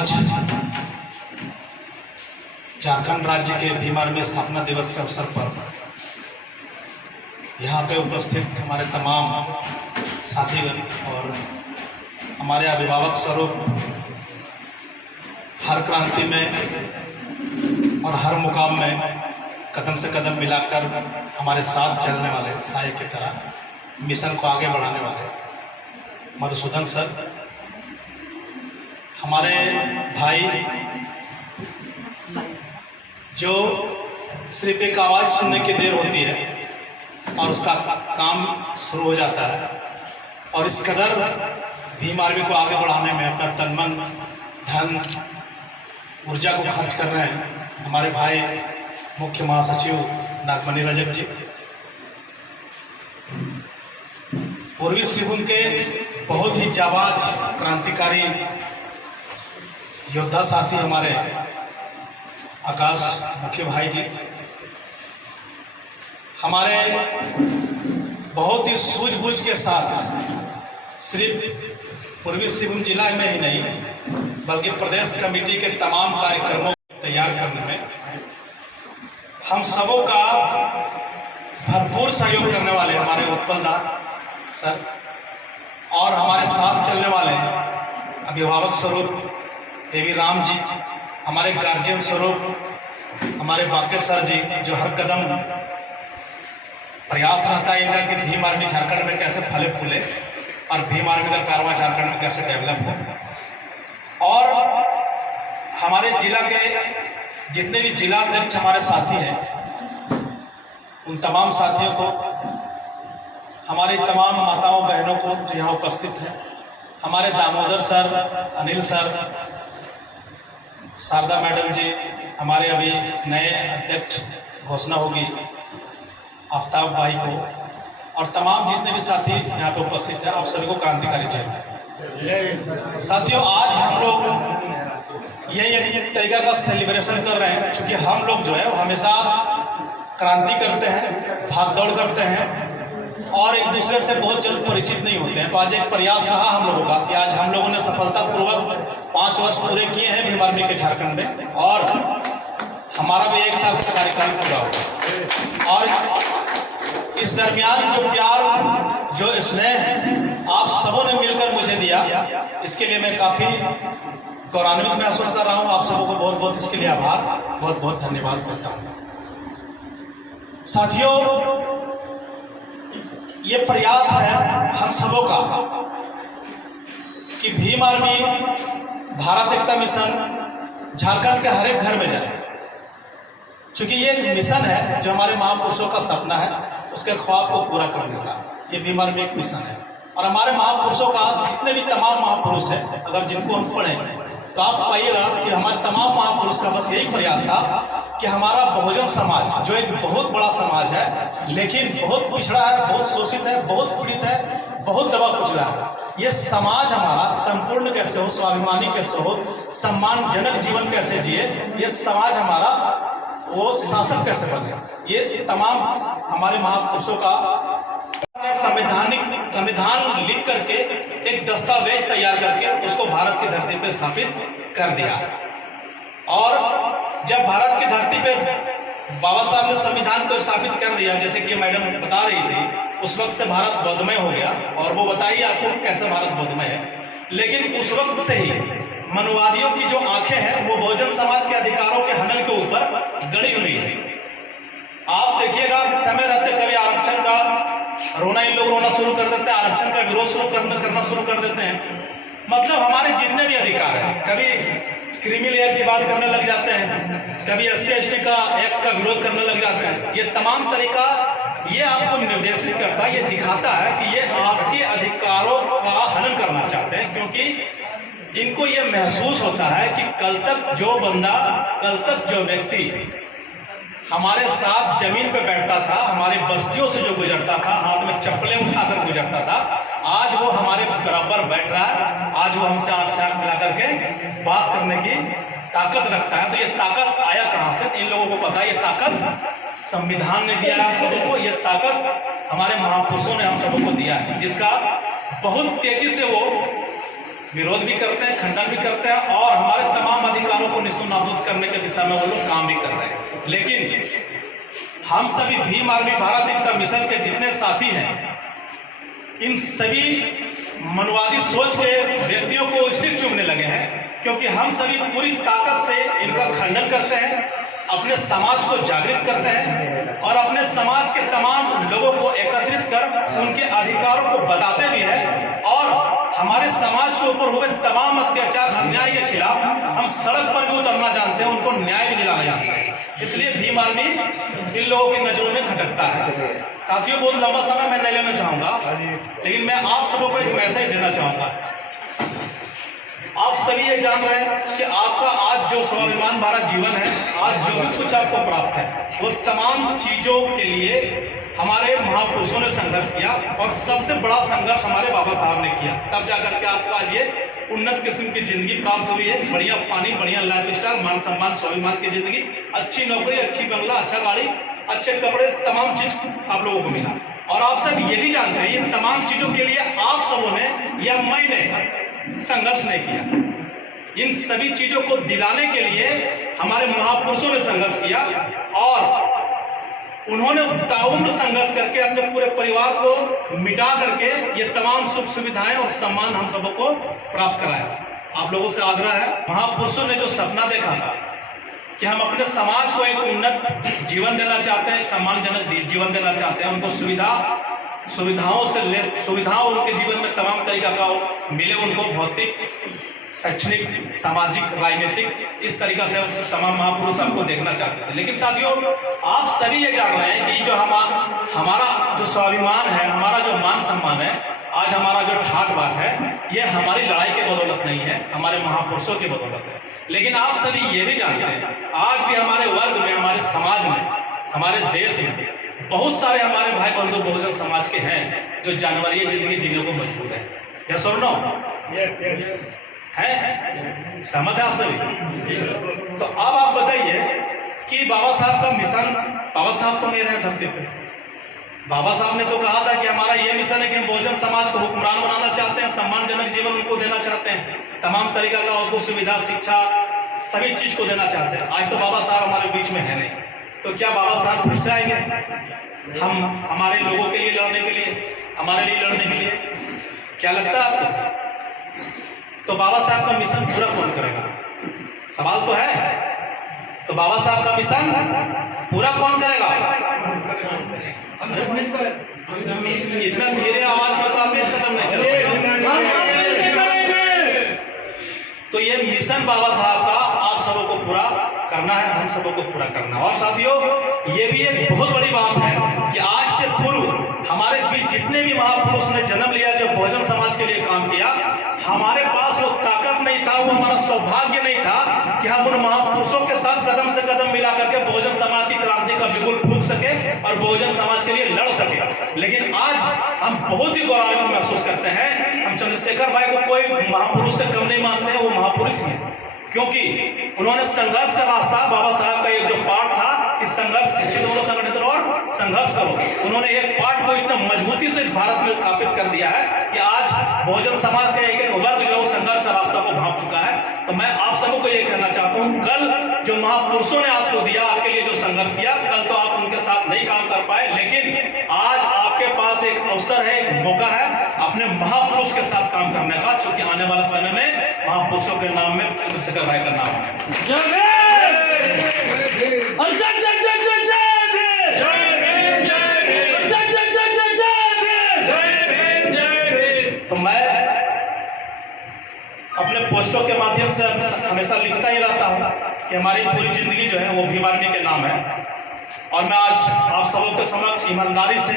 आज झारखंड राज्य के भीम आर्मी स्थापना दिवस के अवसर पर यहाँ पे उपस्थित हमारे तमाम साथीगण और हमारे अभिभावक स्वरूप हर क्रांति में और हर मुकाम में कदम से कदम मिलाकर हमारे साथ चलने वाले साए की तरह मिशन को आगे बढ़ाने वाले मधुसूदन सर, हमारे भाई जो सिर्फ एक आवाज़ सुनने की देर होती है और उसका काम शुरू हो जाता है, और इस कदर भीम आर्मी को आगे बढ़ाने में अपना तन मन धन ऊर्जा को खर्च कर रहे हैं हमारे भाई मुख्य महासचिव नागमणि रजक जी। पूर्वी सिंहभूम के बहुत ही जाबाज क्रांतिकारी योद्धा साथी हमारे आकाश मुख्य भाई जी, हमारे बहुत ही सूझबूझ के साथ सिर्फ पूर्वी सिंहभूम जिला में ही नहीं बल्कि प्रदेश कमेटी के तमाम कार्यक्रमों को तैयार करने में हम सबों का भरपूर सहयोग करने वाले हमारे उत्पल दास सर और हमारे साथ चलने वाले अभिभावक स्वरूप देवी राम जी, हमारे गार्जियन स्वरूप हमारे बाके सर जी, जो हर कदम प्रयास रहता है इनका कि भीम आर्मी झारखंड में कैसे फले फूले और भीम आर्मी का कारवां झारखंड में कैसे डेवलप हो। और हमारे जिला के जितने भी जिला अध्यक्ष हमारे साथी हैं उन तमाम साथियों को, हमारी तमाम माताओं बहनों को जो यहाँ उपस्थित हैं, हमारे Damodar sir, Anil sir, Sharda madam ji, हमारे अभी नए अध्यक्ष घोषणा होगी आफ्ताब भाई को, और तमाम जितने भी साथी यहाँ पे उपस्थित हैं, आप सभी को क्रांतिकारी जय। साथियों, आज हम लोग ये एक तरीका का सेलिब्रेशन कर रहे हैं क्योंकि हम लोग जो है वो हमेशा क्रांति करते हैं, भागदौड़ करते हैं और एक दूसरे से बहुत जल्द परिचित नहीं होते हैं। तो आज एक प्रयास रहा हम लोगों का कि आज हम लोगों ने सफलतापूर्वक 5 वर्ष पूरे किए हैं भीम आर्मी के झारखंड में, और हमारा भी 1 साल का कार्यकाल पूरा हुआ। और इस दरमियान जो प्यार, जो स्नेह आप सबों ने मिलकर मुझे दिया, इसके लिए मैं काफ़ी गौरवान्वित महसूस कर रहा हूँ। आप सबों को बहुत बहुत इसके लिए आभार, बहुत बहुत धन्यवाद करता हूँ। साथियों, ये प्रयास है हम सबों का कि भीम आर्मी भारत एकता मिशन झारखंड के हर एक घर में जाए, क्योंकि ये एक मिशन है जो हमारे महापुरुषों का सपना है, उसके ख्वाब को पूरा करने का ये भीम आर्मी एक मिशन है। और हमारे महापुरुषों का जितने भी तमाम महापुरुष हैं, अगर जिनको हम पढ़ें तो आप पाइएगा कि हमारे तमाम महापुरुष का बस यही प्रयास था कि हमारा बहुजन समाज, जो एक बहुत बड़ा समाज है लेकिन बहुत पिछड़ा है, बहुत शोषित है, बहुत पीड़ित है, बहुत दबा कुचला है, ये समाज हमारा संपूर्ण कैसे हो, स्वाभिमानी कैसे हो, सम्मानजनक जीवन कैसे जिए, ये समाज हमारा वो शासक कैसे बने, ये तमाम हमारे महापुरुषों का संविधान लिख करके एक दस्तावेज तैयार करके उसको भारत की धरती पे स्थापित कर दिया। और जब भारत की धरती पे बाबा साहब ने संविधान को स्थापित कर दिया, जैसे कि मैडम बता रही थी, उस वक्त से भारत बौद्धमय हो गया। और वो बताइए आपको कैसे भारत बौद्धमय है, लेकिन उस वक्त से ही मनुवादियों की जो आंखें हैं वो बहुजन समाज के अधिकारों के हनन के ऊपर गड़ी हुई है। आप देखिएगा कि समय रहते कभी आरक्षण का रोना इन लोग रोना शुरू कर देते हैं, आरक्षण का विरोध करना शुरू कर देते हैं। मतलब हमारे जितने भी अधिकार हैं, कभी क्रीमी लेयर की बात करने लग जाते हैं, कभी SC/ST का एक्ट का विरोध करने लग जाते हैं। ये तमाम तरीका ये आपको निर्देशित करता है, ये दिखाता है कि ये आपके अधिकारों का हनन करना चाहते हैं, क्योंकि इनको ये महसूस होता है कि कल तक जो व्यक्ति हमारे साथ जमीन पे बैठता था, हमारे बस्तियों से जो गुजरता था, हाथ में चप्पलें उठाकर गुजरता था, आज वो हमारे बराबर बैठ रहा है, आज वो हमसे आंख से आंख मिला करके बात करने की ताकत रखता है। तो ये ताकत आया कहाँ से, इन लोगों को पता है। ये ताकत संविधान ने दिया है हम सबों को, ये ताकत हमारे महापुरुषों ने हम सबों को दिया है, जिसका बहुत तेजी से वो विरोध भी करते हैं, खंडन भी करते हैं और हमारे तमाम अधिकारों को निस्तो नाबूद करने की दिशा में वो लोग काम भी कर रहे हैं। लेकिन हम सभी भीम आर्मी भारत एकता मिशन के जितने साथी हैं, इन सभी मनवादी सोच के व्यक्तियों को इसलिए चुनने लगे हैं क्योंकि हम सभी पूरी ताकत से इनका खंडन करते हैं, अपने समाज को जागृत करते हैं और अपने समाज के तमाम लोगों को एकत्रित कर उनके अधिकारों को बताते भी हैं और हमारे समाज के ऊपर हुए तमाम अत्याचार अन्याय के खिलाफ हम सड़क पर भी उतरना जानते हैं, उनको न्याय भी दिलाना जानते हैं। इसलिए भीम आर्मी इन लोगों की नजरों में खटकता है। साथियों, बहुत लंबा समय मैं नहीं लेना चाहूंगा, लेकिन मैं आप सबों को एक मैसेज देना चाहूंगा। आप सभी ये जान रहे हैं कि आपका आज जो स्वाभिमान भरा जीवन है, आज जो भी कुछ आपको प्राप्त है, वो तमाम चीजों के लिए हमारे महापुरुषों ने संघर्ष किया और सबसे बड़ा संघर्ष हमारे बाबा साहब ने किया। तब जाकर के आपको आज ये उन्नत किस्म की जिंदगी प्राप्त हुई है। बढ़िया पानी, बढ़िया लाइफ स्टाइल, मान सम्मान, स्वाभिमान की जिंदगी, अच्छी नौकरी, अच्छी बंगला, अच्छा गाड़ी, अच्छे कपड़े, तमाम चीज आप लोगों को मिला। और आप सब ये भी जानते हैं इन तमाम चीजों के लिए आप सबों ने या मैंने संघर्ष नहीं किया। इन सभी चीजों को दिलाने के लिए हमारे महापुरुषों ने संघर्ष किया और उन्होंने ताउम्र संघर्ष करके अपने पूरे परिवार को मिटा करके ये तमाम सुख सुविधाएं और सम्मान हम सबों को प्राप्त कराया। आप लोगों से आग्रह है, महापुरुषों ने जो सपना देखा था कि हम अपने समाज को एक उन्नत जीवन देना चाहते हैं, सम्मानजनक जीवन देना चाहते हैं, उनको सुविधाओं उनके जीवन में तमाम तरीका का मिले, उनको भौतिक, शैक्षणिक, सामाजिक, राजनीतिक, इस तरीका से तमाम महापुरुष आपको देखना चाहते थे। लेकिन साथियों, आप सभी ये जान रहे हैं कि जो हमारा जो स्वाभिमान है, हमारा जो मान सम्मान है, आज हमारा जो ठाट बाट है, ये हमारी लड़ाई के बदौलत नहीं है, हमारे महापुरुषों की बदौलत है। लेकिन आप सभी ये भी जानते हैं आज भी हमारे वर्ग में, हमारे समाज में, हमारे देश में बहुत सारे हमारे भाई बंधु बहुजन समाज के हैं जो जानवरीय जिंदगी जीने को मजबूर है। यस और नो? है? सहमत है आप सभी? तो अब आप बताइए कि बाबा साहब का मिशन, बाबा साहब तो नहीं रहे धरती पे। बाबा साहब ने तो कहा था कि हमारा ये मिशन है कि हम बहुजन समाज को हुक्मरान बनाना चाहते हैं, सम्मानजनक जीवन उनको देना चाहते हैं, तमाम तरीका का उसको सुविधा, शिक्षा, सभी चीज को देना चाहते हैं। आज तो बाबा साहब हमारे बीच में है नहीं, तो क्या बाबा साहब फिर से आएंगे हम हमारे लोगों के लिए लड़ने के लिए, हमारे लिए लड़ने के लिए? क्या लगता है आपको? तो बाबा साहब का मिशन पूरा कौन करेगा? सवाल तो है। तो बाबा साहब का मिशन पूरा कौन करेगा? इतना धीरे आवाज में तो आप एक कदम नहीं चल पाएंगे। तो ये मिशन बाबा साहब का आप सबों को पूरा करना है, हम सबों को पूरा करना है। और साथियों, ये भी एक बहुत बड़ी बात है कि आज से पूर्व हमारे बीच जितने भी महापुरुष ने जन्म लिया, जो बहुजन समाज के लिए काम किया, हमारे पास वो ताकत नहीं था, वो हमारा सौभाग्य नहीं था कि हम उन महापुरुषों के साथ कदम से कदम मिला करके बहुजन समाज की क्रांति का बिगुल फूंक सके और बहुजन समाज के लिए लड़ सके। लेकिन आज हम बहुत ही गौरवान्वित महसूस करते हैं। हम चंद्रशेखर भाई को कोई महापुरुष से कम नहीं मानते हैं, वो महापुरुष ही है, क्योंकि उन्होंने संघर्ष का रास्ता, बाबा साहब का एक जो पाठ था कि संघर्ष, शिक्षित हो, संगठित रहो और संघर्ष करो, उन्होंने एक पाठ को इतना मजबूती से इस भारत में स्थापित कर दिया है कि आज बहुजन समाज का एक एक वर्ग जो संघर्ष का रास्ता को भांप चुका है। तो मैं आप सबको ये कहना चाहता हूँ, कल जो महापुरुषों ने आपको दिया, आपके लिए जो संघर्ष किया, कल तो आप उनके साथ नहीं काम कर पाए, लेकिन आज आपके पास एक अवसर है, एक मौका है अपने महापुरुष के साथ काम करने का, क्योंकि आने वाले समय में महापुरुषों के नाम में चंद्रशेखर भाई का नाम है। तो मैं अपने पोस्टों के माध्यम से हमेशा लिखता ही रहता हूं कि हमारी पूरी जिंदगी जो है वो भीम आर्मी के नाम है। और मैं आज आप सबों के समक्ष ईमानदारी से,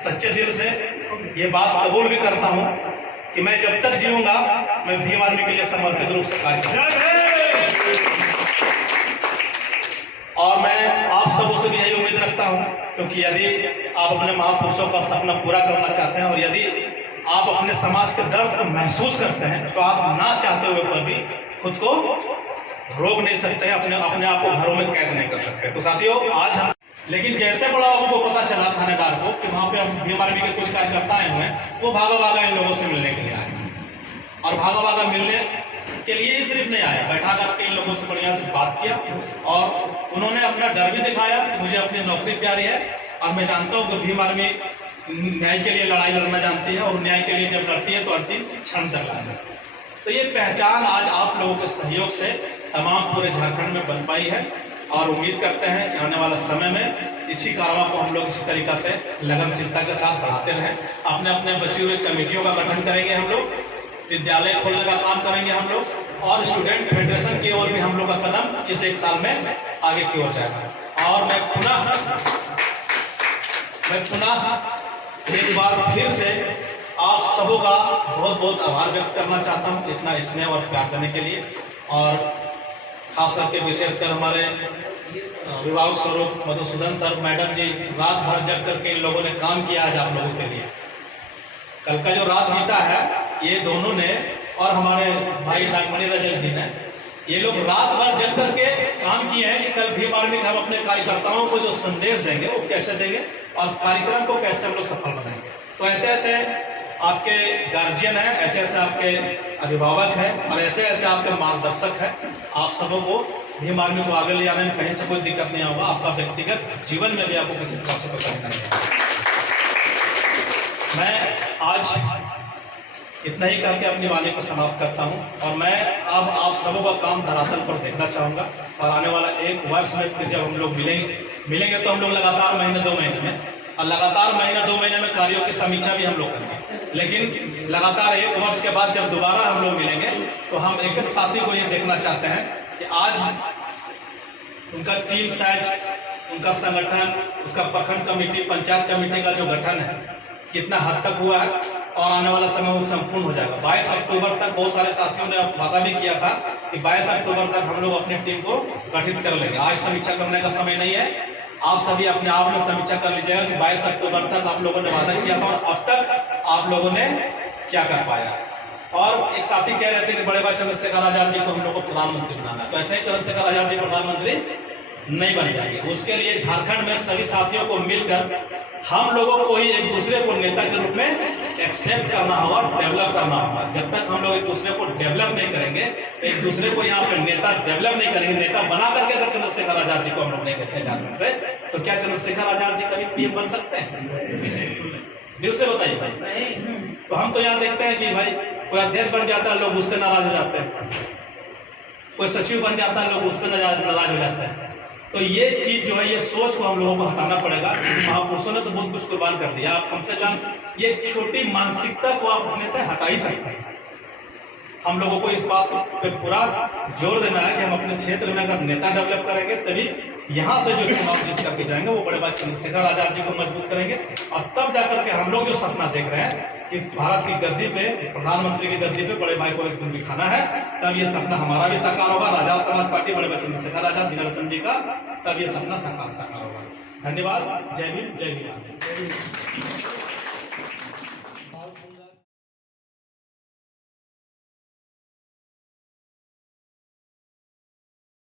सच्चे दिल से ये बात कबूल भी करता हूं कि मैं जब तक जीऊंगा मैं भीम आर्मी के लिए समर्पित रूप से कार्य करूंगा। और मैं आप सबों से भी यही उम्मीद रखता हूं, क्योंकि यदि आप अपने महापुरुषों का सपना पूरा करना चाहते हैं और यदि आप अपने समाज के दर्द को महसूस करते हैं, तो आप ना चाहते हुए पर भी खुद को रोक नहीं सकते, अपने आप को घरों में कैद नहीं कर सकते। तो साथियों, आज हम, लेकिन जैसे बड़ा बाबू को पता चला, थानेदार को, कि वहां पे भीम आर्मी के कुछ कार्यकर्ता आए हुए हैं, वो भागा इन लोगों से मिलने के लिए आए और भागा भागा मिलने के लिए ही सिर्फ नहीं आया, बैठा करके इन लोगों से बढ़िया से बात किया और उन्होंने अपना डर भी दिखाया कि मुझे अपनी नौकरी प्यारी है और मैं जानता हूँ कि भीम आर्मी न्याय के लिए लड़ाई लड़ना जानती है और न्याय के लिए जब लड़ती है तो अंतिम क्षण तक लड़ना। तो ये पहचान आज आप लोगों के सहयोग से तमाम पूरे झारखंड में बन पाई है और उम्मीद करते हैं कि आने वाला समय में इसी कारवा को हम लोग इसी तरीका से लगनशीलता के साथ बढ़ाते रहें। अपने अपने बची हुई कमेटियों का गठन करेंगे हम लोग, विद्यालय खोलने का काम करेंगे हम लोग और स्टूडेंट फेडरेशन की ओर भी हम लोग का कदम इस एक साल में आगे की ओर जाएगा। और मैं पुनः एक बार फिर से आप सबों का बहुत बहुत आभार व्यक्त करना चाहता हूँ इतना स्नेह और प्यार देने के लिए। और खास करके विशेषकर हमारे विभाग स्वरूप मधुसूदन सर मैडम जी रात भर जग करके इन लोगों ने काम किया आज आप लोगों के लिए। कल का जो रात बीता है ये दोनों ने और हमारे भाई नागमणि रजक जी ने, ये लोग रात भर जग करके काम किए हैं कि कल भीम आर्मी हम अपने कार्यकर्ताओं को जो संदेश देंगे वो कैसे देंगे और कार्यक्रम को कैसे हम लोग सफल बनाएंगे। तो ऐसे ऐसे आपके गार्जियन हैं, ऐसे ऐसे आपके अभिभावक हैं और ऐसे ऐसे आपके मार्गदर्शक हैं। आप सबों को भीम आर्मी को आगे ले जाने में कहीं से कोई दिक्कत नहीं होगा। आपका व्यक्तिगत जीवन में भी आपको किसी तरह से कोई कठिनाई नहीं है। मैं आज इतना ही करके अपनी वाणी को समाप्त करता हूं और मैं अब आप सबों का काम धरातल पर देखना चाहूँगा और आने वाला एक वर्ष में फिर जब हम लोग मिलेंगे तो हम लोग लगातार महीने 2 महीने में और लगातार महीने 2 महीने में कार्यों की समीक्षा भी हम लोग करेंगे। लेकिन लगातार 1 वर्ष के बाद जब दोबारा हम लोग मिलेंगे तो हम एक एक साथी को ये देखना चाहते हैं कि आज उनका टीम साइज, उनका संगठन, उसका प्रखंड कमेटी, पंचायत कमेटी का जो गठन है कितना हद तक हुआ है और आने वाला समय वो संपूर्ण हो जाएगा। 22 अक्टूबर तक बहुत सारे साथियों ने वादा भी किया था कि 22 अक्टूबर तक हम लोग अपनी टीम को गठित कर लेंगे। आज समीक्षा करने का समय नहीं है, आप सभी अपने आप में समीक्षा कर लीजिएगा कि 22 अक्टूबर तक आप लोगों ने वादा किया था और अब तक आप लोगों ने क्या कर पाया। और एक साथी कह रहे थे कि बड़े भाई चंद्रशेखर आजाद जी को हम लोग को प्रधानमंत्री बनाना है, तो ऐसे ही चंद्रशेखर आजाद जी प्रधानमंत्री नहीं बन जाएंगे। उसके लिए झारखंड में सभी साथियों को मिलकर हम लोगों को ही एक दूसरे को नेता के रूप में एक्सेप्ट करना होगा, डेवलप करना होगा। जब तक हम लोग एक दूसरे को डेवलप नहीं करेंगे, एक दूसरे को यहाँ पे नेता डेवलप नहीं करेंगे, नेता बना करके अगर चंद्रशेखर आजाद जी को हम लोग नहीं देखते झारखंड से, तो क्या चंद्रशेखर आजाद जी कभी पीएम बन सकते हैं? दिल से बताइए भाई। तो हम तो यहाँ देखते हैं कि भाई कोई अध्यक्ष बन जाता है लोग उससे नाराज हो जाते हैं, कोई सचिव बन जाता है लोग उससे नाराज हो जाते हैं। तो ये चीज जो है, ये सोच को हम लोगों को हटाना पड़ेगा। महापुरुषों ने तो बहुत कुछ कुर्बान कर दिया, आप कम से कम ये छोटी मानसिकता को आप अपने से हटा ही सकते हैं। हम लोगों को इस बात पे पूरा जोर देना है कि हम अपने क्षेत्र में अगर नेता डेवलप करेंगे तभी यहाँ से जो चुनाव जीत करके जाएंगे वो बड़े भाई चंद्रशेखर आजाद जी को मजबूत करेंगे और तब जाकर के हम लोग जो सपना देख रहे हैं कि भारत की गद्दी पे, प्रधानमंत्री की गद्दी पे बड़े भाई को एक दिन बिठाना है, तब ये सपना हमारा भी साकार होगा। आजाद समाज पार्टी बड़े भाई चंद्रशेखर आजाद दिनरतन जी का, तब ये सपना साकार होगा। धन्यवाद। जय भीम, जय भीम।